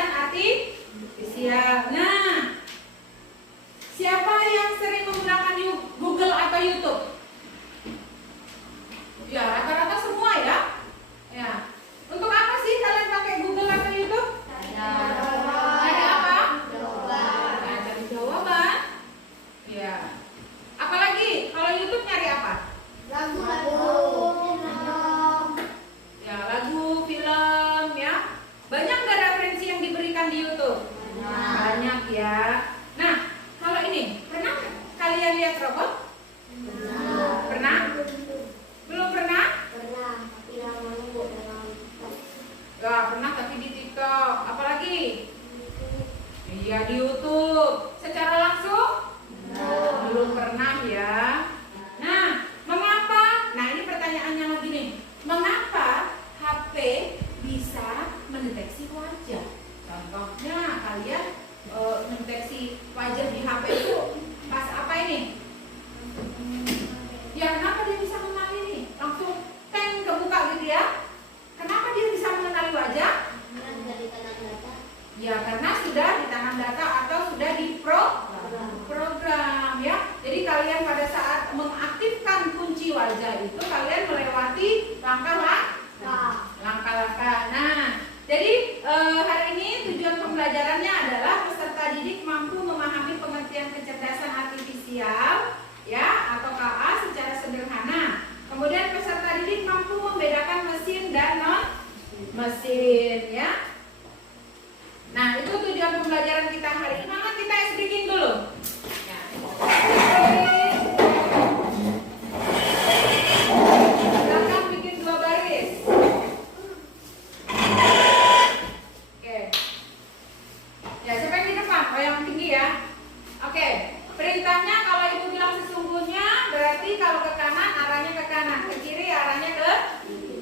kecerdasan artifisial. Nah, siapa yang sering menggunakan Google atau YouTube? Ya, rata-rata semua ya. Ya. Untuk apa sih kalian pakai Google atau YouTube? Cari apa? Jawaban. Nah, cari jawaban. Ya. Apalagi kalau YouTube nyari apa? Lagu. Ya, lagu, film ya. Banyak nggak referensi yang diberikan di YouTube? Banyak ya. Nah, kalau ini pernah kalian lihat robot? Pernah? Belum pernah? Gak pernah, tapi di TikTok. Apalagi? Iya, di YouTube. Secara langsung? Belum pernah ya. Nah, mengapa? Nah, ini pertanyaannya lagi nih. Mengapa HP bisa mendeteksi wajah? Contohnya kalian mendeteksi wajah di HP itu pas apa ini? Ya, kenapa dia bisa mengenali nih? Langsung teng kebuka gitu ya? Kenapa dia bisa mengenali wajah? Ya, karena sudah ditanam data atau sudah diprogram ya. Jadi kalian pada saat mengaktifkan kunci wajah itu kalian melewati langkah-langkah. Nah, jadi hari ini tujuan pembelajarannya adalah peserta didik mampu memahami pengertian kecerdasan artifisial ya atau KA secara sederhana. Kemudian peserta didik mampu membedakan mesin dan non mesin ya. Nah, itu tujuan pembelajaran kita hari ini. Maka kita speaking dulu. Ya. Silakan bikin 2 baris. Oke. Ya, siapa yang di depan? Oh, yang tinggi ya. Oke. Perintahnya kalau ibu bilang sesungguhnya berarti kalau ke kanan arahnya ke kanan, ke kiri arahnya ke.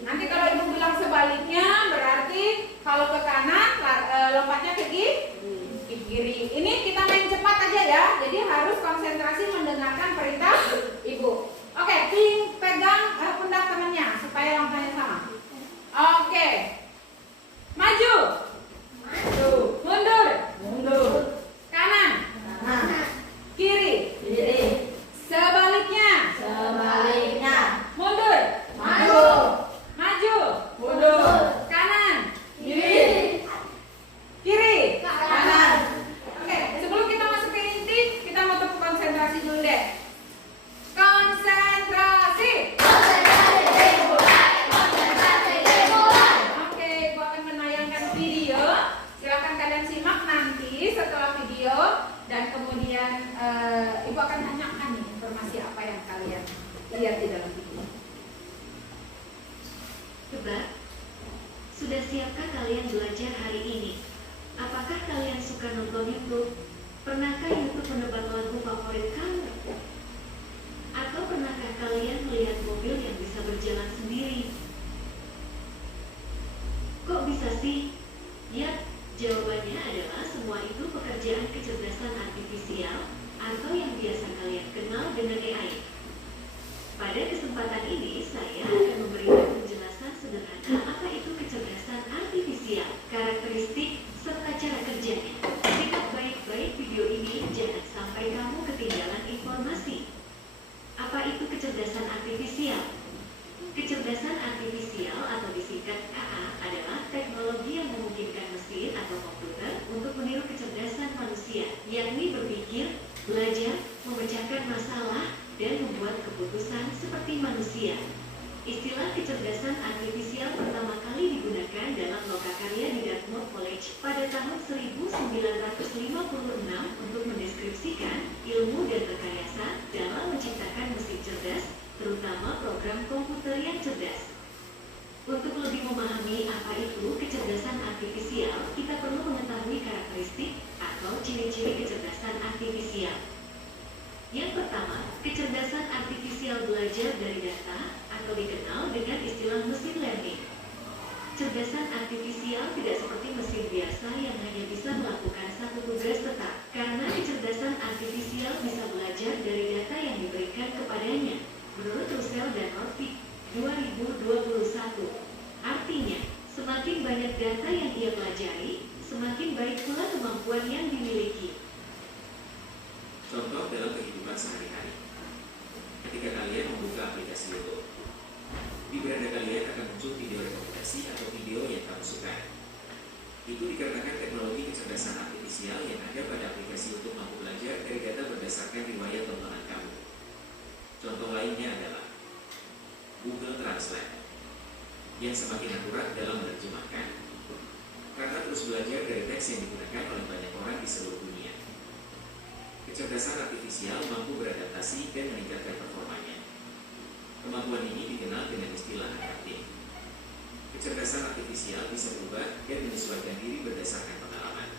Nanti kalau ibu bilang sebaliknya berarti kalau ke kanan lompatnya ke kiri. Ini kita main cepat aja ya. Jadi harus konsentrasi mendengarkan perintah ibu. Oke, pegang pundak temannya supaya langkahnya sama. Oke. Maju. Mundur. Kanan. Kiri. Sebaliknya. Mundur. Maju. Kanan. Kiri. Oke, sebelum kita masuk ke inti, kita mau tepuk konsentrasi dulu deh. Konsentrasi. Oke, gua akan menayangkan video. Silakan kalian simak nanti setelah video dan kemudian ibu akan tanyakan nih informasi apa yang kalian lihat di dalam video. Tebak, sudah siapkah kalian belajar hari ini? Apakah kalian suka nonton YouTube? Pernahkah YouTube menebak lagu favorit kamu? Atau pernahkah kalian melihat mobil yang bisa berjalan sendiri? Kok bisa sih? Ya, jawabannya adalah semua itu pekerjaan kecerdasan artifisial atau yang biasa kalian kenal dengan AI. Pada kesempatan ini, saya akan memberikan penjelasan sederhana apa itu kecerdasan artifisial, karakteristik, serta cara kerjanya. Simak baik-baik video ini, jangan sampai kamu ketinggalan informasi. Apa itu kecerdasan artifisial? Kecerdasan artifisial atau disingkat KA adalah teknologi yang memungkinkan mesin atau komputer untuk meniru kecerdasan manusia, yakni berpikir, belajar, memecahkan masalah, dan membuat keputusan seperti manusia. Istilah kecerdasan artifisial pertama kali digunakan dalam lokakarya di Dartmouth College pada tahun 1956 untuk mendeskripsikan ilmu dan rekayasa dalam menciptakan mesin cerdas, terutama program komputer yang cerdas. Untuk lebih memahami apa itu kecerdasan artifisial, kita perlu mengetahui karakteristik atau ciri-ciri kecerdasan artifisial. Yang pertama, kecerdasan artifisial belajar dari data atau dikenal dengan istilah mesin learning. Kecerdasan artifisial tidak seperti mesin biasa yang hanya bisa melakukan satu tugas tetap, karena kecerdasan artifisial bisa belajar dari data yang diberikan kepadanya. Menurut Russell dan Norvig, 2021. Artinya, semakin banyak data yang ia pelajari, semakin baik pula kemampuan yang dimiliki. Contoh dalam kehidupan sehari-hari. Ketika kalian membuka aplikasi YouTube, di beranda kalian akan muncul video rekomendasi atau video yang kamu sukai. Itu dikarenakan teknologi kecerdasan artifisial yang ada pada aplikasi YouTube mampu belajar dari data berdasarkan riwayat tontonan kamu. Contoh lainnya adalah Google Translate yang semakin akurat dalam menerjemahkan karena terus belajar dari teks yang digunakan oleh banyak orang di seluruh dunia. Kecerdasan artifisial mampu beradaptasi dan meningkatkan performanya. Kemampuan ini dikenal dengan istilah adaptif. Kecerdasan artifisial bisa berubah dan menyesuaikan diri berdasarkan pengalaman.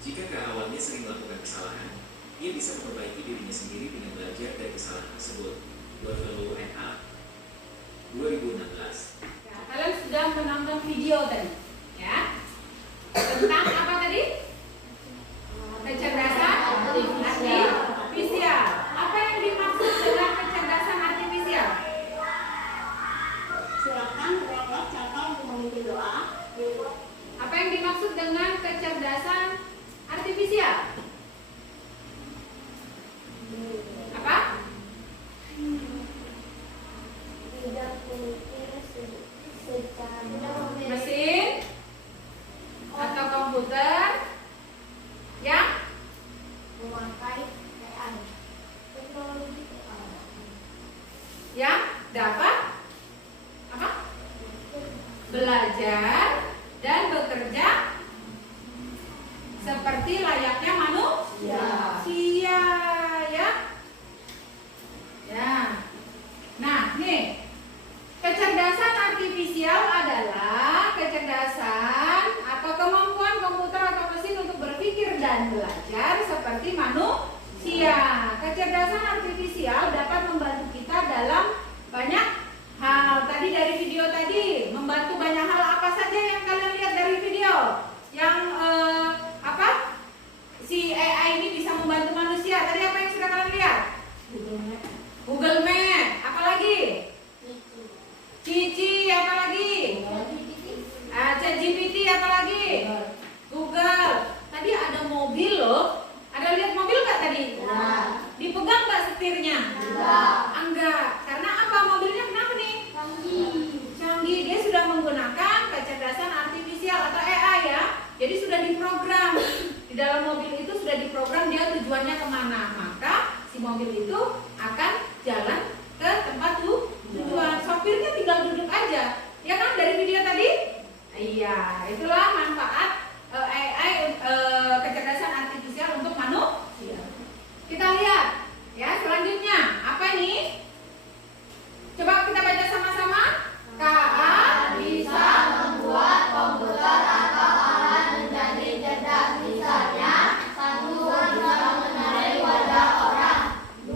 Jika awalnya sering melakukan kesalahan, ia bisa memperbaiki dirinya sendiri dengan belajar dari kesalahan tersebut. Buffalo et al. 2016. Ya, kalian sudah menonton video tadi, ya, tentang apa tadi? Kecerdasan artifisial. Apa yang dimaksud dengan kecerdasan artifisial? Silakan rehat catat untuk memimpin doa. Apa yang dimaksud dengan kecerdasan artifisial? Apa? Tidak berpikir secara Mesin atau komputer yang memakai AI. Teknologi AI. yang dapat apa? Belajar dan bekerja seperti layaknya manusia, ya. Ya. Nah, nih, kecerdasan artifisial adalah kecerdasan atau kemampuan komputer atau mesin untuk berpikir dan belajar seperti manusia. Kecerdasan artifisial dapat membantu kita dalam banyak hal. Tadi dari video tadi, membantu banyak hal. Apa saja yang kalian lihat dari video? Yang apa? Si AI ini bisa membantu manusia. Tadi apa yang sudah kalian lihat? Google Map. Apa lagi? Cici, apa lagi? ChatGPT, apa lagi? Google. Tadi ada mobil loh. Ada lihat mobil nggak tadi? Dipegang nggak setirnya? Enggak. Karena apa? Mobilnya kenapa nih? Canggih. Dia sudah menggunakan kecerdasan artifisial atau AI ya. Jadi sudah diprogram. Di dalam mobil itu sudah diprogram dia tujuannya kemana. Maka si mobil itu akan jalan ke tempat tujuan. Sopirnya tinggal duduk aja. Ya kan dari video tadi? Iya, itulah manfaat AI kecerdasan artifisial untuk manusia. Kita lihat ya selanjutnya apa ini? Coba kita baca sama-sama. KA Bisa membuat komputer atau alat menjadi cerdas. Misalnya, 1. Bisa mengenali wajah orang. 2.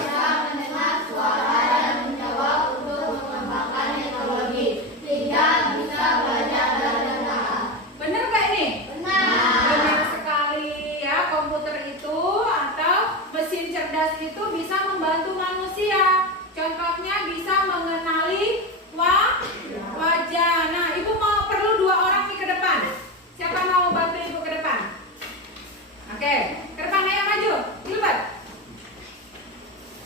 Bisa mendengar suara dan menjawab untuk mengembangkan teknologi. 3. Bisa belajar dan berusaha. Bener gak ini? Benar. Benar sekali ya. Komputer itu atau mesin cerdas itu bisa membantu manusia. Contohnya bisa mengenali wajah. Nah, ibu mau perlu 2 orang nih ke depan. Siapa mau bantu ibu ke depan? Oke, ke depan ayo maju. Gilbert.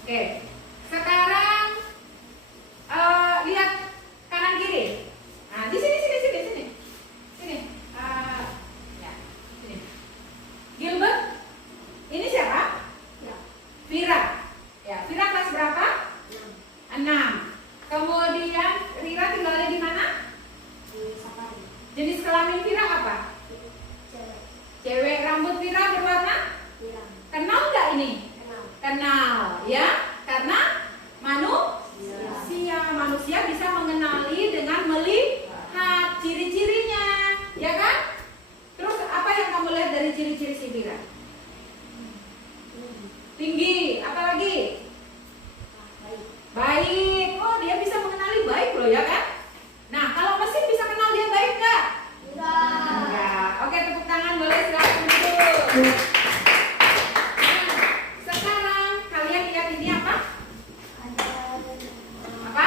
Oke. Sekarang lihat kanan kiri. Nah, di sini. Sini. Ya, sini. Gilbert. Ini siapa? Vira. Ya, Vira kelas berapa? 6. Kemudian Rira tinggalnya di mana? Jenis kelamin Vira apa? Cewek. Rambut Vira berwarna? Kenal nggak ini? Kenal, ya? Karena manusia bisa mengenali dengan melihat ciri-cirinya, ya kan? Terus apa yang kamu lihat dari ciri-ciri si Vira? Tinggi, apa lagi? Baik. Oh, dia bisa mengenali baik loh, ya kan? Nah, kalau mesin bisa kenal dia baik nggak? Enggak. Oke, tepuk tangan boleh, silakan duduk. Sekarang kalian lihat ini apa? Apa?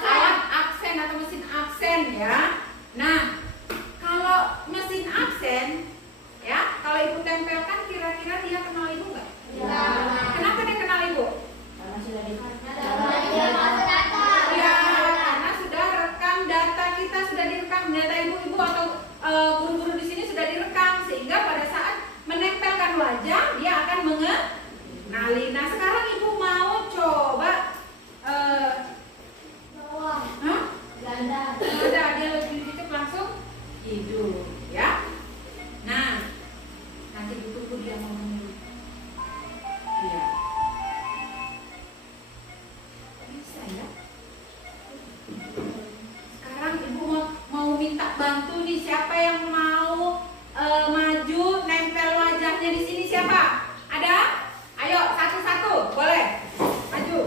Alat aksen atau mesin aksen ya. Nah, tidur, ya. Nah, nanti ditunggu dia ngomongin. Iya. Bisa ya? Sekarang ibu mau minta bantu nih, siapa yang mau maju nempel wajahnya di sini, siapa? Ada? Ayo satu-satu, boleh? Maju.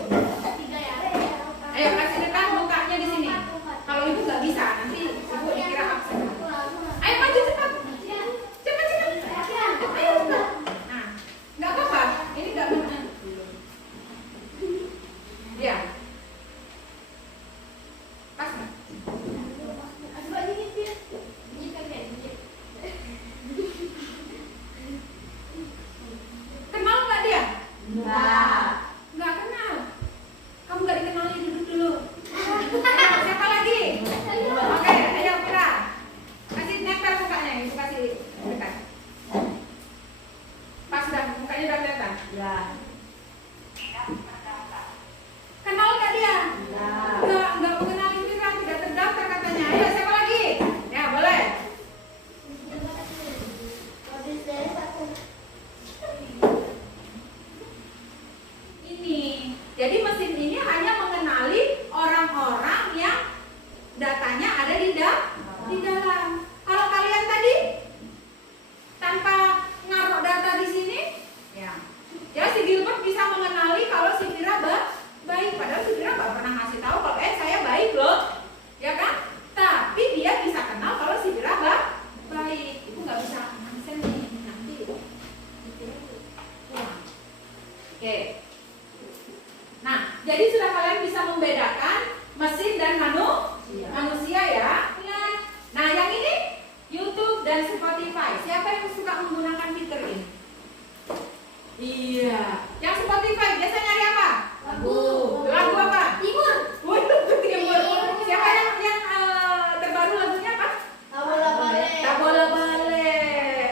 Ayo kasih dekat mukanya di sini. Kalau ibu nggak bisa, nanti ibu dikira absen. Ayo maju cepat. Cepat. Ayo cepat. Nah, nggak apa-apa. Ini nggak benar. Ya. Pas nggak? Kenal nggak dia? Nggak kenal. Kamu nggak dikenalin, duduk dulu. Siapa lagi? Oke, ayo Mira. Kasih nempel mukanya, ibu kasih dekat. Pas dah, mukanya udah kelihatan. Kenal nggak dia? Nggak mengenali Mira, tidak terdaftar katanya. Ayo siapa lagi? Ya boleh. Ini, jadi mesin ini hanya mengenali orang-orang yang datanya ada di dalam. Kalau kalian tadi tanpa ngaruh data di sini, ya si Gilbert bisa mengenali kalau si Mira baik, padahal si Mira nggak pernah ngasih tahu kalau saya baik loh, ya kan? Tapi dia bisa kenal kalau si Mira baik. Ibu nggak bisa aksen nih nanti. Oke. Nah, jadi sudah kalian bisa membedakan mesin dan manusia ya. Nah, yang ini YouTube dan Spotify. Siapa yang suka menggunakan fitur ini? Iya. Yang Spotify biasa nyari apa? Lagu apa? Timur. Waduh, timur. Siapa yang terbaru lagunya apa? Tabola Bale,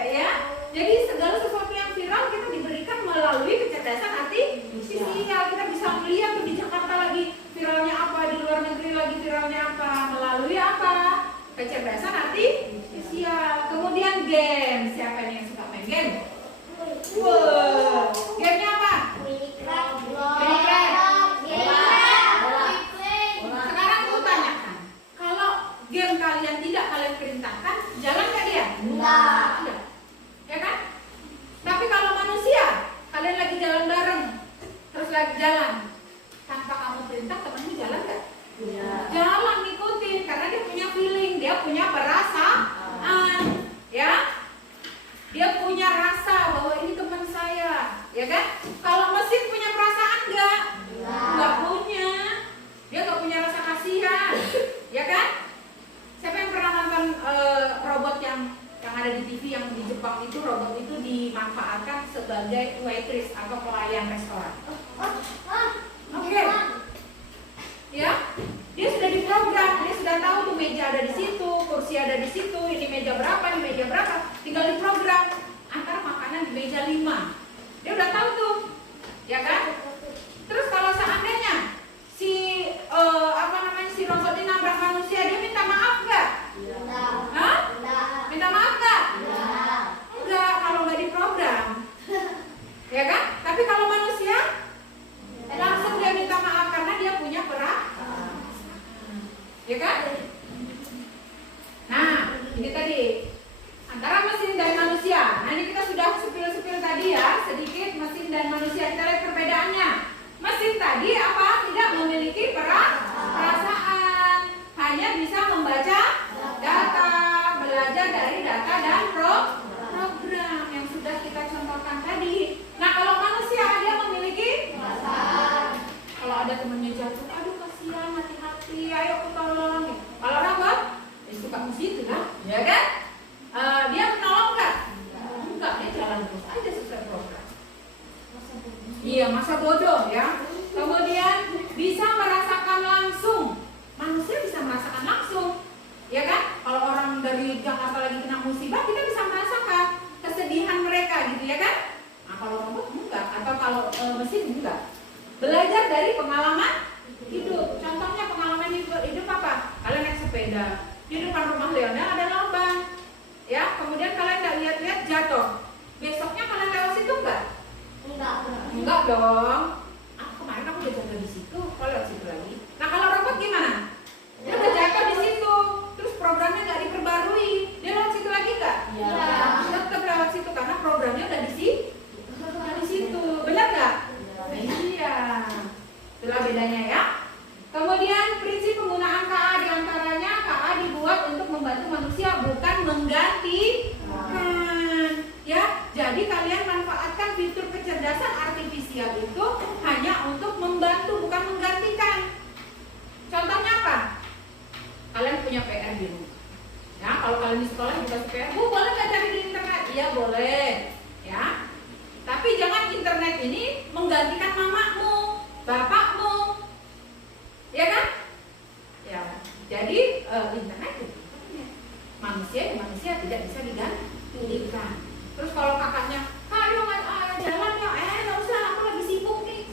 ya. Jadi segala sesuatu yang viral kita diberikan melalui kecerdasan artifisial. Kita bisa melihat tuh di Jakarta lagi viralnya apa, di luar negeri lagi viralnya apa, melalui apa? Kecerdasan artifisial. Kemudian game. Siapa nih yang suka main game? Wow, gamenya apa? Sekarang aku tanyakan, kalau game kalian tidak kalian perintahkan, jalan nggak dia? Tidak. Ya kan? Tapi kalau manusia, kalian lagi jalan bareng, terus lagi jalan, tanpa kamu perintah, temanmu jalan nggak? Jalan, ngikutin, karena dia punya feeling, dia punya perasaan, ya? Dia punya rasa bahwa ini teman saya, ya kan? Kalau mesin punya perasaan nggak? Nggak punya. Dia nggak punya rasa kasihan, ya kan? Siapa yang pernah nonton robot yang ada di TV yang di Jepang itu, robot itu dimanfaatkan sebagai waitress atau pelayan restoran? Oke. Ya, dia sudah diprogram, dia sudah tahu tuh meja ada di situ, kursi ada di situ, ini meja berapa, ini meja berapa, tinggal diprogram antar makanan di meja 5. Dia udah tahu tuh, ya kan? Terus kalau seandainya si si robot ini nabrak manusia, dia minta maaf nggak? Hah? Minta maaf nggak? Enggak, kalau nggak diprogram, ya kan? Tapi kalau manusia langsung dia minta maaf karena dia punya perasaan, ya kan? Nah, ini tadi antara mesin dan manusia. Nah, ini kita sudah sepil-sepil tadi ya, sedikit mesin dan manusia. Kita lihat perbedaannya. Mesin tadi apa? Tidak memiliki perasaan, hanya bisa membaca data, belajar dari data dan program yang sudah kita contohkan tadi. Nah, kalau manusia dia memiliki perasaan. Kalau ada temannya jatuh, aduh kasihan, hati-hati, ayo aku tolong. Kalau robot, suka mesti itu kan, ya kan? Dia menolong nggak? Enggak, dia jalan terus aja sesuai program. Iya, masa bodoh ya. Kemudian bisa merasakan langsung. Manusia bisa merasakan langsung, ya kan? Kalau orang dari Jakarta lagi kena musibah, kita bisa merasakan kesedihan mereka, gitu ya kan? Nah, kalau robot enggak, atau kalau mesin enggak. Belajar dari pengalaman hidup. Contohnya pengalaman hidup apa? Kalian naik sepeda, di depan rumah Leonel ada lubang. dong. Kemarin aku udah jatuh di situ, kalau lewat situ lagi. Nah kalau robot gimana? Dia udah jatuh di situ, terus programnya nggak diperbarui, dia lewat situ lagi nggak? Iya. Tetap lewat situ karena programnya udah di situ, benar nggak? Iya. Itulah bedanya ya. Kemudian prinsip penggunaan KA diantaranya KA dibuat untuk membantu manusia bukan menggantikan. Ya, jadi kalian manfaatkan fitur kecerdasan artifisial itu hanya untuk membantu bukan menggantikan. Contohnya apa? Kalian punya PR di rumah. Ya, kalau kalian di sekolah dikasih PR, Bu, boleh nggak cari di internet? Iya boleh. Ya, tapi jangan internet ini menggantikan mamamu, bapakmu, ya kan? Ya, jadi internet itu manusia tidak bisa digantikan. Terus kalau kakaknya, Kak, ayo jalan ya, nggak usah, aku lagi sibuk nih,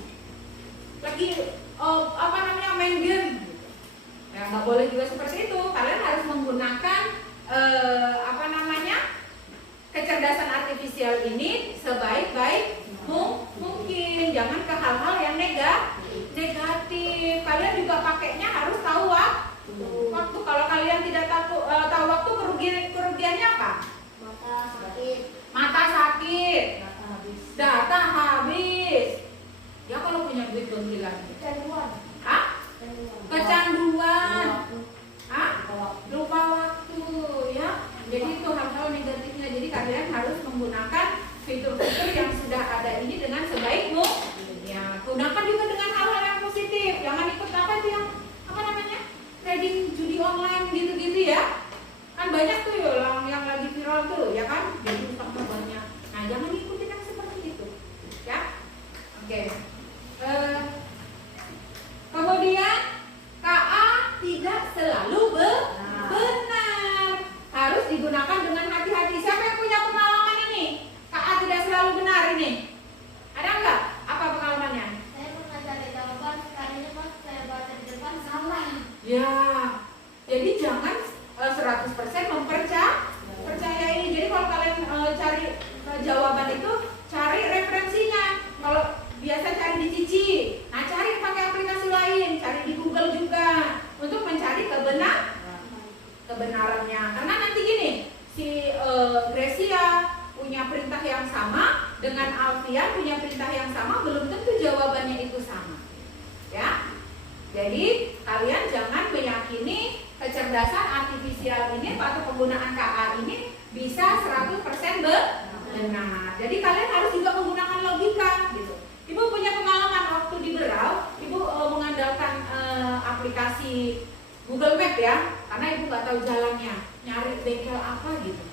lagi main game. Ya nggak boleh juga seperti itu. Kalian harus menggunakan kecerdasan artifisial ini sebaik-baik mungkin. Jangan ke hal-hal yang negatif. Kalian juga pakainya harus tahu waktu. Kalau kalian tidak tahu waktu, kerugiannya apa? Mata sakit, data habis. Ya kalau punya duit ganti lagi. Kecanduan. Lupa waktu, ya. Jadi itu hal-hal negatifnya. Jadi kalian harus menggunakan fitur-fitur yang sudah ada ini dengan sebaik mungkin. Ya, gunakan juga dengan hal-hal yang positif. Jangan ikut trading judi online gitu-gitu ya. Kan banyak tuh yang lagi viral tuh, ya kan? Jadi utangnya banyak. Nah, jangan ikuti yang seperti itu. Ya. Oke. Kemudian KA tidak selalu benar. Harus digunakan dengan hati-hati. Siapa yang punya pengalaman ini? KA tidak selalu benar ini. Ada nggak? Apa pengalamannya? Saya pernah cari jawaban, sekalinya pas saya baca di depan salah. Ya. Jadi jangan 100% mempercayai. Jadi kalau kalian cari jawaban itu, cari referensinya. Kalau biasa cari di Cici, nah cari pakai aplikasi lain, cari di Google juga untuk mencari kebenarannya. Karena nanti gini, si Gracia punya perintah yang sama dengan Alfian punya perintah yang sama, belum tentu jawabannya itu sama. Ya. Jadi kalian jangan meyakini kecerdasan artifisial ini atau penggunaan KA ini bisa 100% benar. Jadi kalian harus juga menggunakan logika gitu. Ibu punya pengalaman waktu di Berau, Ibu mengandalkan aplikasi Google Map ya, karena Ibu nggak tahu jalannya, nyari bengkel apa gitu.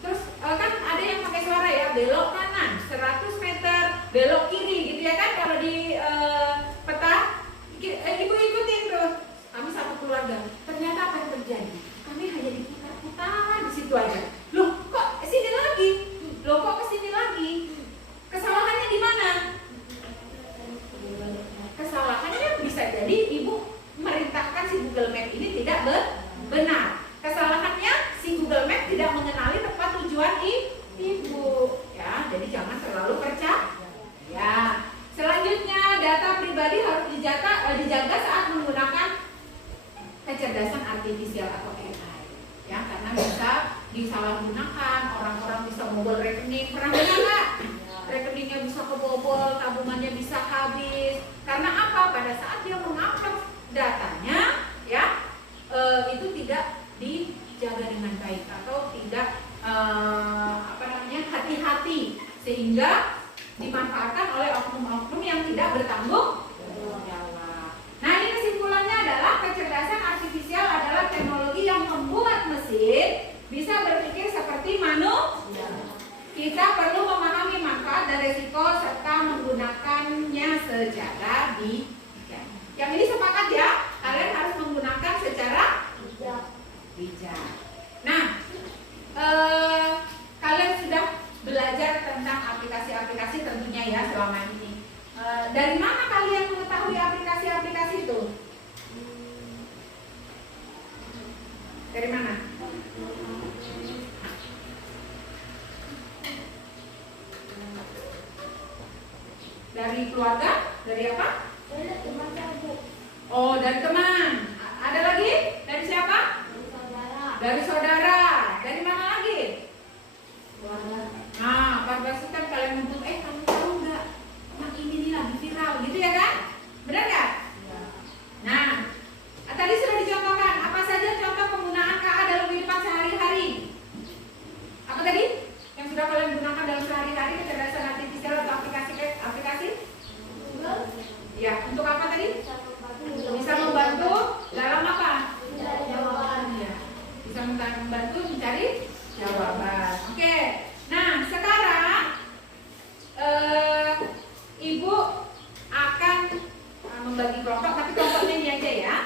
Terus kan ada yang pakai suara ya, belok kanan 100 meter, belok kiri gitu ya kan, kalau di peta. Ibu ikutin terus. Kami satu keluarga. Ternyata apa yang terjadi? Kami hanya diputar-putar di situ aja. Loh, kok sini lagi? Loh, kok kesini lagi? Kesalahannya di mana? Kesalahannya bisa jadi ibu merintahkan si Google Map ini tidak benar. Kesalahannya si Google Map tidak mengenali tempat tujuan ibu. Ya, jadi jangan terlalu percaya. Ya. Selanjutnya, data pribadi harus dijaga saat menggunakan kecerdasan artifisial atau AI. Ya, karena bisa disalahgunakan, orang-orang bisa membobol rekening. Pernah dengar nggak? Rekeningnya bisa kebobol, tabungannya bisa habis. Karena apa? Pada saat dia mengupload datanya, ya, itu tidak dijaga dengan baik atau tidak hati-hati, sehingga dimanfaatkan oleh oknum-oknum yang tidak bertanggung jawab. Nah, ini kesimpulannya adalah kecerdasan artifisial adalah teknologi yang membuat mesin bisa berpikir seperti manusia. Kita perlu memahami manfaat dan risiko serta menggunakannya secara bijak. Yang ini sepakat ya, kalian harus menggunakan secara bijak. Nah, kalian sudah belajar tentang aplikasi-aplikasi tentunya ya selama ini. Dari mana kalian mengetahui aplikasi-aplikasi itu? Dari mana? Dari keluarga? Dari apa? Dari teman saya, Bu. Oh, dari teman. Ada lagi? Dari siapa? Dari saudara. Dari saudara. Dari mana lagi? Keluarga. Nah, pas kan kalian ngumpul, kamu tahu nggak? Yang ini nih lagi viral, gitu ya kan? Benar nggak? Ya. Nah, tadi sudah dicontohkan. Apa saja contoh penggunaan KA dalam kehidupan sehari-hari? Apa tadi? Yang sudah kalian gunakan dalam sehari-hari kecerdasan artifisial atau aplikasi? Google. Ya, untuk apa tadi? Bisa Bisa membantu dalam apa? mencari jawaban. Ya, bisa membantu mencari jawaban. Oke. Nah, sekarang Ibu akan membagi kelompok, tapi kelompoknya ini aja ya.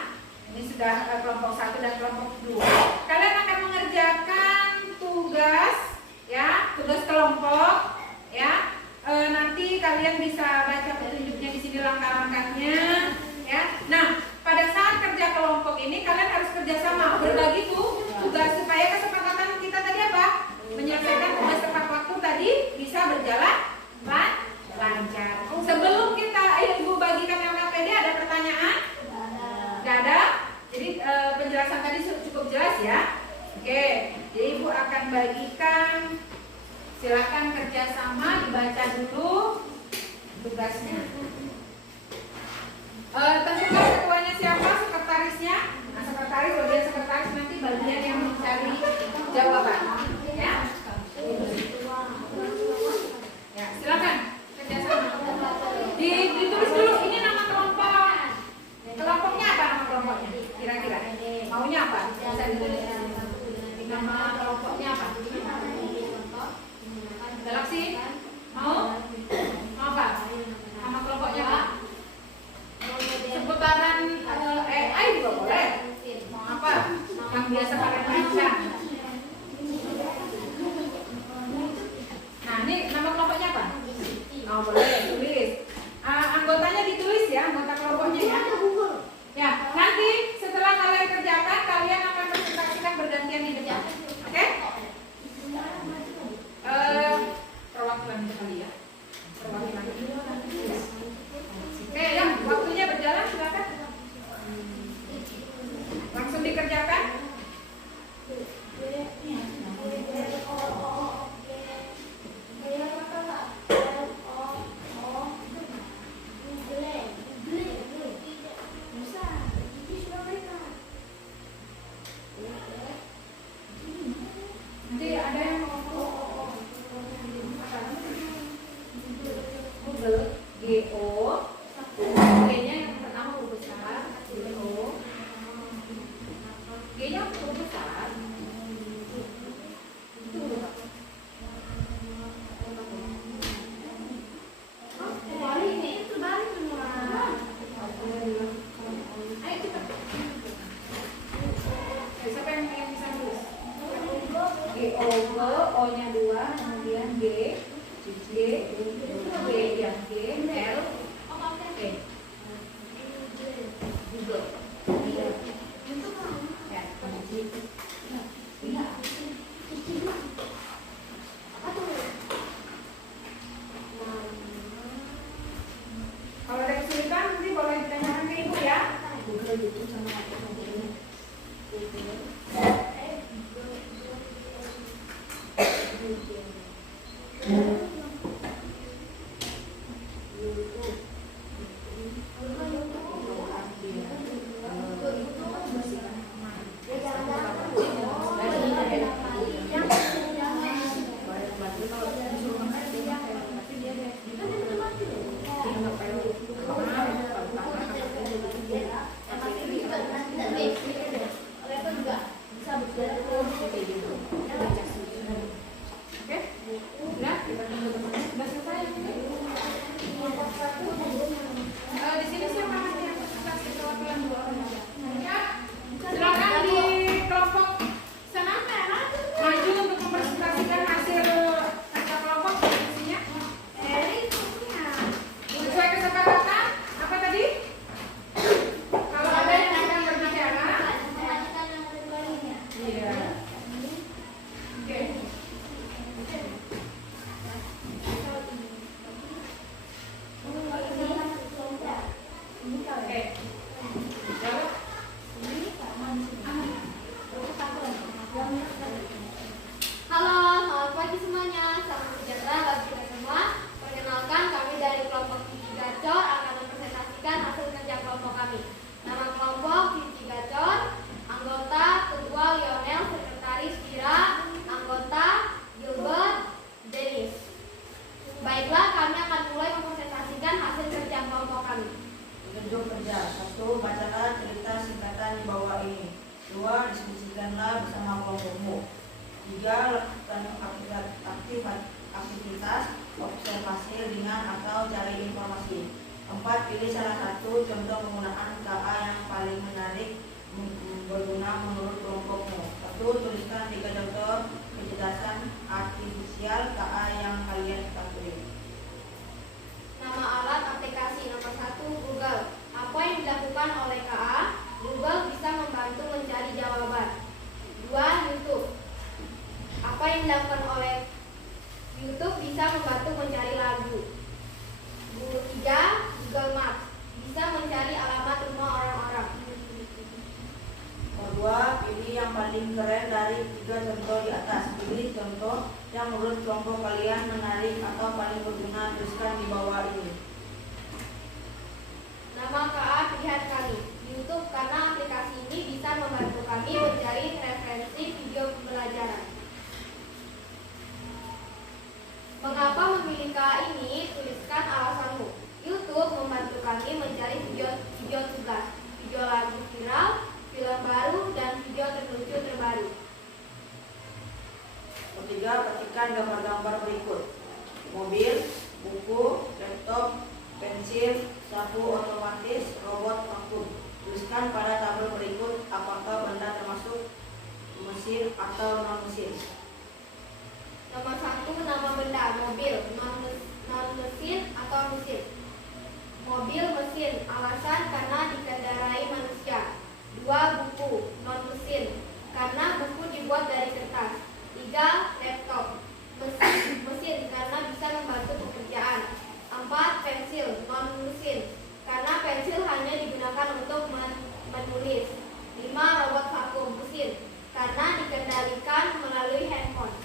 Ini sudah kelompok 1 dan kelompok 2. Kalian akan mengerjakan tugas ya, tugas kelompok ya. Nanti kalian bisa baca petunjuknya di sini langkah-langkahnya ya. Nah, pada saat kerja kelompok ini kalian harus kerjasama, berbagi tugas supaya kesepakatan kita tadi apa? Menyelesaikan tugas tepat waktu tadi bisa berjalan lancar. Sebelum kita Ibu bagikan LKPD, ada pertanyaan? Gak ada? Jadi penjelasan tadi cukup jelas ya. Oke, jadi Ibu akan bagikan. Silakan kerjasama, dibaca dulu tugasnya. Tentukan ketuanya siapa, sekretarisnya. Nah, sekretaris, bagian sekretaris nanti bagian yang mencari jawaban. Ya, ya silakan kerjasama. Ditulis dulu ini nama kelompok. Kelompoknya apa nama kelompoknya? Kira-kira maunya apa? Bisa ditulis. Nama kelompoknya apa? Galaksi? Mau? Mau apa? Nama kelompoknya apa? Seputaran AI juga boleh. Mau apa? Yang biasa kalian baca. Nah, ini nama kelompoknya apa? Oh, boleh tulis. Anggotanya ditulis ya, anggota kelompoknya ya. Ya, nanti setelah kalian kerjakan, kalian akan presentasikan bergantian di depan. Oke? Perwakilan kali ya. Perwakilan. Oke, ya, waktunya berjalan, silakan. Langsung dikerjakan. Nanti ada yang Google GO, G-nya yang pertama huruf besar, GO, G-nya huruf besar, itu huruf apa? Ayo cepat. Siapa yang bisa tulis? GO, O-nya 2, kemudian G, ya, G, L, E. Google. Ya, kalau ada kesulitan nanti boleh ditanyakan ke Ibu ya. Google gitu sama Oke, udah kita tunggu 3. Lakukan aktivitas observasi ringan atau cari informasi. 4. Pilih salah satu contoh penggunaan KA yang paling menarik berguna menurut kelompokmu. 1. Tuliskan 3 contoh kecerdasan artifisial KA yang kalian ketahui. Nama alat aplikasi. Nomor 1, Google. Apa yang dilakukan oleh KA? Google bisa membantu mencari jawaban. 2. YouTube. Apa yang dilakukan oleh YouTube? Bisa membantu mencari lagu. 3. Google Maps. Bisa mencari alamat rumah orang-orang. Kedua, pilih yang paling keren dari 3 contoh di atas. Pilih contoh yang menurut kelompok kalian menarik atau paling berguna. Tuliskan di bawah ini. Nama KA pilihan kami. YouTube, karena aplikasi ini bisa membantu kami mencari referensi video pembelajaran. Mengapa memilih KA ini? Tuliskan alasanmu. YouTube membantu kami mencari video tugas, video lagu viral, film baru, dan video terlucu terbaru. Ketiga, ketikkan gambar-gambar berikut: mobil, buku, laptop, pensil, sapu otomatis, robot vakum. Tuliskan pada tabel berikut apakah benda termasuk mesin atau non mesin. Nomor 1, nama benda, mobil, non mesin atau mesin. Mobil mesin, alasan karena dikendarai manusia. 2. Buku, non mesin, karena buku dibuat dari kertas. 3. Laptop, mesin karena bisa membantu pekerjaan. 4. Pensil, non mesin, karena pensil hanya digunakan untuk menulis. 5. Robot vakum, mesin, karena dikendalikan melalui handphone.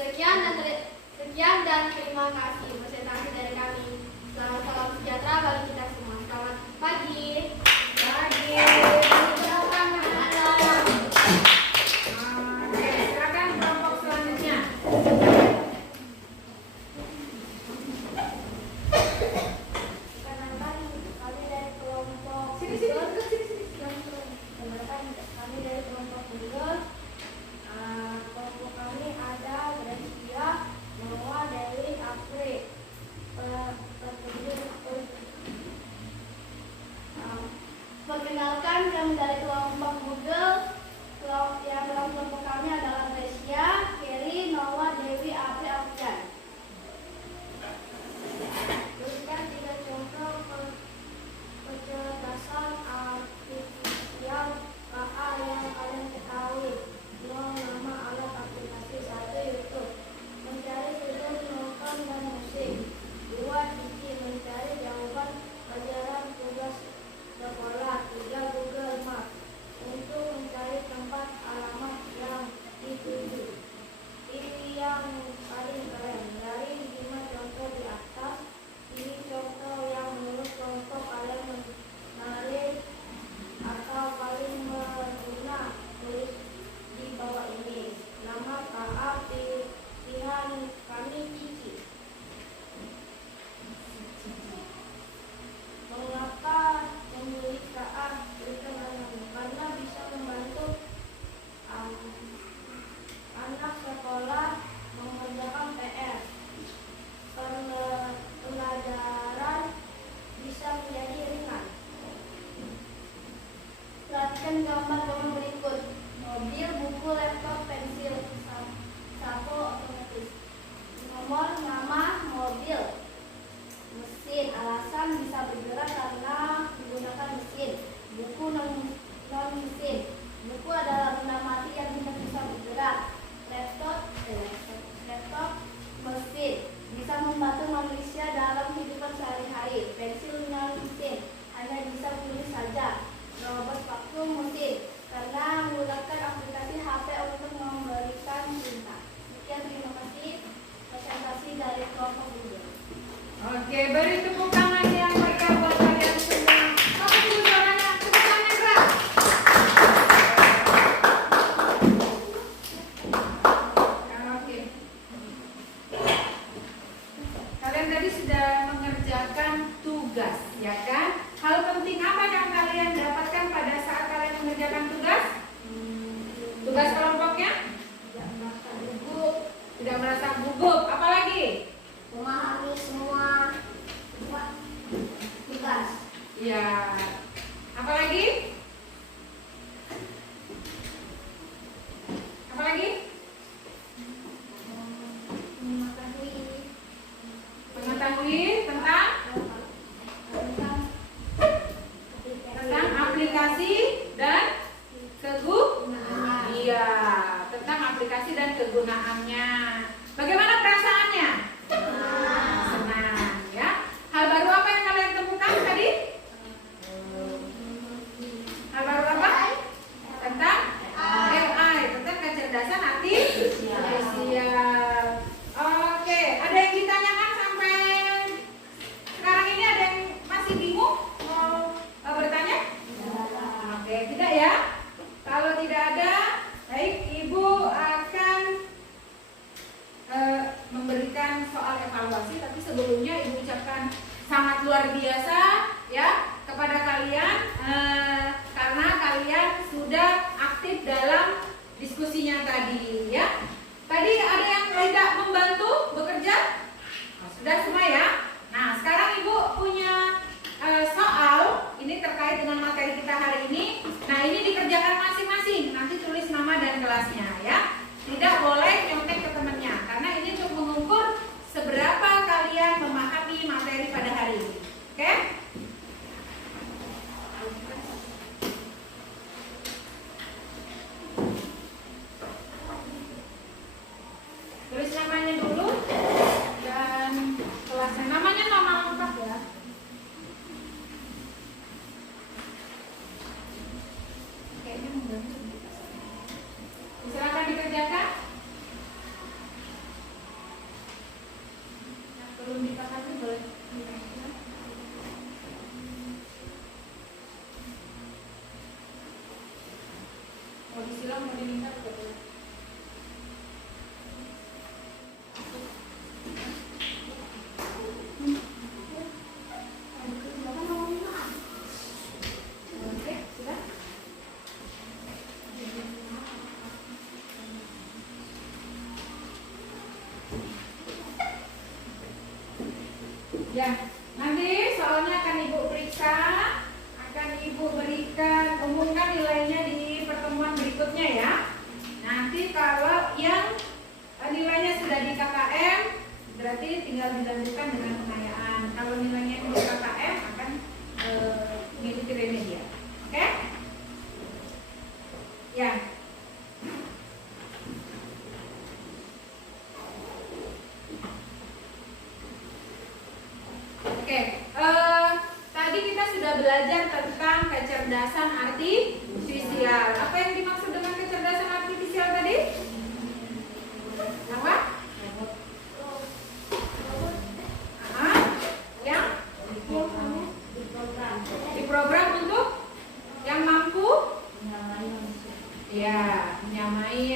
Sekian dan terima kasih presentasi dari kami. Selamat salam sejahtera bagi kita semua. Selamat pagi. Pagi. Silakan kelompok selanjutnya. Perkenalkan, kami dari kelompok Sini. Perkenalkan, kami dari kelompok Google. Kelompok kami ada Gracia, Noah, Dewi, Afri. Tugas kelompoknya tidak merasa gugup. Apalagi? Memahami semua tugas. Ya. Apalagi? Apalagi? Mengetahui tentang aplikasi dan iya, tentang aplikasi dan kegunaannya. Bagaimana perasaannya? Senang, ya. Hal baru apa yang kalian temukan tadi? Hal baru apa? Tentang AI, tentang kecerdasan artifisial. Oke, ada yang ditanyakan sampai sekarang ini? Ada yang masih bingung mau bertanya? Oke, tidak ya? Kalau tidak ada, baik, Ibu akan memberikan soal evaluasi. Tapi sebelumnya Ibu ucapkan sangat luar biasa ya kepada kalian karena kalian sudah aktif dalam diskusinya tadi ya. Tadi ada yang tidak membantu bekerja? Sudah semua ya? Nah, sekarang Ibu punya soal ini terkait dengan materi kita hari ini. Nah, ini dikerjakan masing-masing. Nanti tulis nama dan kelasnya ya. Tidak boleh nyontek ke temannya karena ini untuk mengukur seberapa kalian memahami materi pada hari ini. Oke? Tulis namanya dulu dan kelasnya. Namanya nama lengkap ya. Silakan dikerjakan. Yang belum dipahami boleh ditanyakan. Mau disilang, mau diminta juga boleh. Oke, sudah. Ya, nanti soalnya akan Ibu periksa, akan Ibu berikan, umumkan nilainya di pertemuan berikutnya ya. Nanti kalau yang nilainya sudah di KKM, berarti tinggal dilanjutkan dengan pengayaan. Kalau nilainya di KKM akan mengikuti remedial. Oke? Ya. Oke, tadi kita sudah belajar tentang kecerdasan artifisial. Apa yang dimaksud dengan kecerdasan artifisial tadi? Apa? Yang diprogram untuk yang mampu, ya, menyamai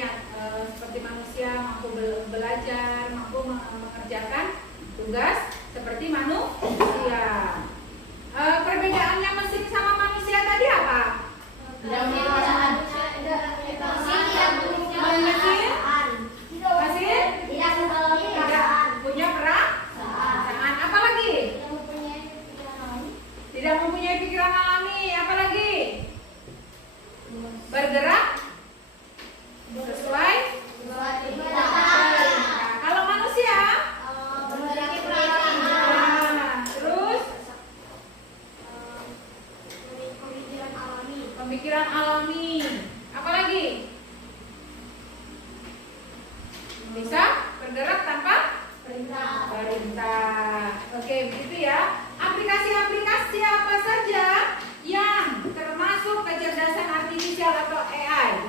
seperti manusia, mampu belajar, mampu mengerjakan tugas seperti manusia. Perbedaannya mesin sama manusia tadi apa? Mesin tidak punya perasaan. Apa lagi? Tidak mempunyai pikiran alami. Apa lagi? Bergerak sesuai. Kalau manusia terus pemikiran alami. Apa lagi? Bisa bergerak tanpa perintah. Oke, begitu ya. Aplikasi-aplikasi apa saja yang termasuk kecerdasan artifisial atau AI?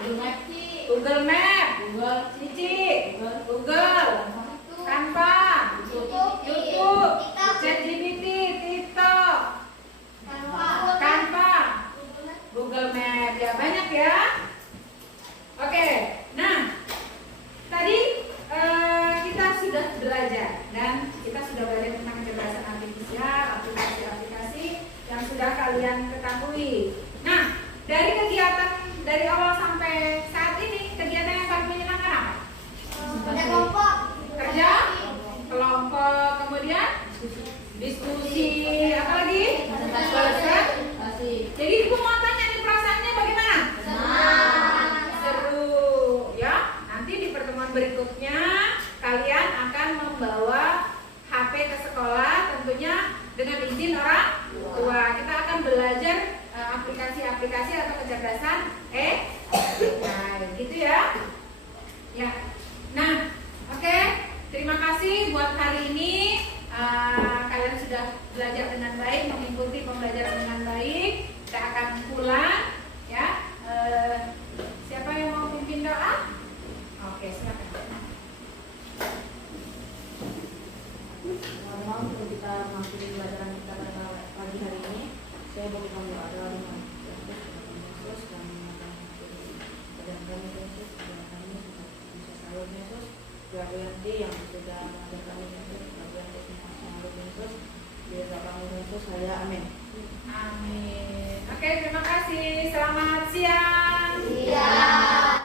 Google Map, Google Cici, Google, Canva, YouTube, ChatGPT, TikTok, Canva, Google Map, ya banyak ya. Oke, nah tadi kita sudah belajar dan kita sudah belajar tentang kecerdasan artifisial, aplikasi-aplikasi yang sudah kalian ketahui. Nah, dari kegiatan dari awal sampai saat ini, kegiatan berikutnya kalian akan membawa HP ke sekolah, tentunya dengan izin orang tua. Kita akan belajar aplikasi-aplikasi atau kecerdasan AI, gitu ya. Ya. Nah, oke. Terima kasih buat hari ini. Kalian sudah belajar dengan baik, mengikuti pembelajaran dengan baik. Kita akan pulang, ya. Siapa yang mau pimpin doa? Oke, silakan. Teman-teman, sebelum kita mengakhiri pelajaran kita pada pagi hari ini, saya mau kita berdoa dengan Yesus dan badan kami Yesus, badan kami bisa selalu Yesus, biar nanti yang sudah mengajar kami Yesus, bagian teknik selalu Yesus, biar kami Yesus, saya amin. Amin. Oke, terima kasih. Selamat siang. Siap.